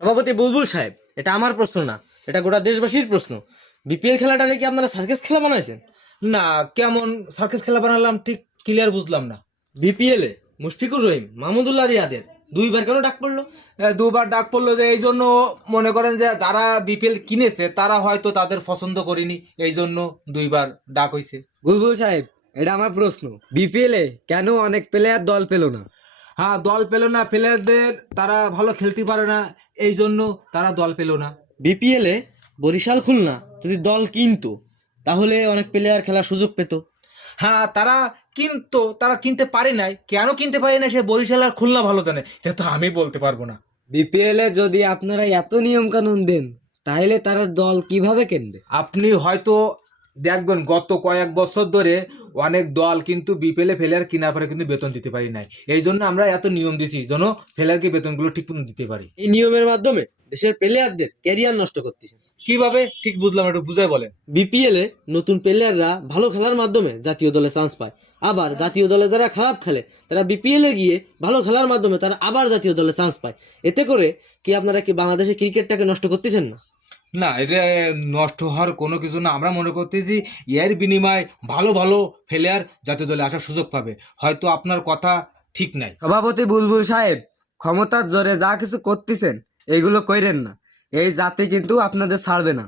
সভাপতি বুলবুল সাহেব এটা আমার প্রশ্ন না এটা গোটা দেশবাসীর প্রশ্ন। বিপিএল খেলাটা নাকি আপনারা সার্কাস খেলা বানাইছেন? না কেমন সার্কাস খেলা বানালাম ঠিক ক্লিয়ার বুঝলাম না। বিপিএল এ মুশফিকুর রহিম মাহমুদুল্লাহ রিয়াদের দুইবার কেন ডাক পড়ল? দুবার ডাক পড়ল যে এই জন্য মনে করেন যে যারা বিপিএল কিনেছে তারা হয়তো তাদের পছন্দ করেনি এই জন্য দুইবার ডাক হইছে। বুলবুল সাহেব এটা আমার প্রশ্ন। বিপিএল এ কেন অনেক প্লেয়ার দল পেল না? হ্যাঁ দল পেল না প্লেয়ারদের তারা ভালো খেলতে পারে না এই জন্য তারা দল পেল না। বিপিএল এ বরিশাল খুলনা যদি দল কিনতো তাহলে অনেক প্লেয়ার খেলার সুযোগ পেত। হ্যাঁ তারা কিনতো তারা কিনতে পারে নাই। কেন কিনতে পারে না সে বরিশাল আর খুলনা ভালো জানে। এটা তো আমি বলতে পারব না। বিপিএল এ যদি আপনারা এত নিয়ম কানুন দেন তাহলে তারা দল কীভাবে কিনবে? আপনি হয়তো দেখবেন গত কয়েক বছর ধরে অনেক দল কিন্তু বিপিএলে ফেলার কেনার পরে কিন্তু বেতন দিতে পারি নাই। এই জন্য আমরা এত নিয়ম দিছি যেন ফেলারকে বেতনগুলো ঠিক মতো দিতে পারি। এই নিয়মের মাধ্যমে দেশের প্লেয়ারদের ক্যারিয়ার নষ্ট করতেছে। কীভাবে? ঠিক বুঝলাম একটু বুঝাই বলেন। বিপিএল এ নতুন প্লেয়াররা ভালো খেলার মাধ্যমে জাতীয় দলে চান্স পায়। আবার জাতীয় দলে যারা খারাপ খেলে তারা বিপিএল এ গিয়ে ভালো খেলার মাধ্যমে তারা আবার জাতীয় দলে চান্স পায়। এতে করে কি আপনারা কি বাংলাদেশের ক্রিকেটটাকে নষ্ট করতেছেন না? না এটা নষ্ট হওয়ার কোনো কিছু না। আমরা মনে করতেছি এর বিনিময়ে ভালো ভালো প্লেয়ার জাতীয় দলে আসার সুযোগ পাবে। হয়তো আপনার কথা ঠিক নাই। সভাপতি বুলবুল সাহেব ক্ষমতার জোরে যা কিছু করতেছেন এগুলো কইরেন না। এই জাতি কিন্তু আপনাদের ছাড়বে না।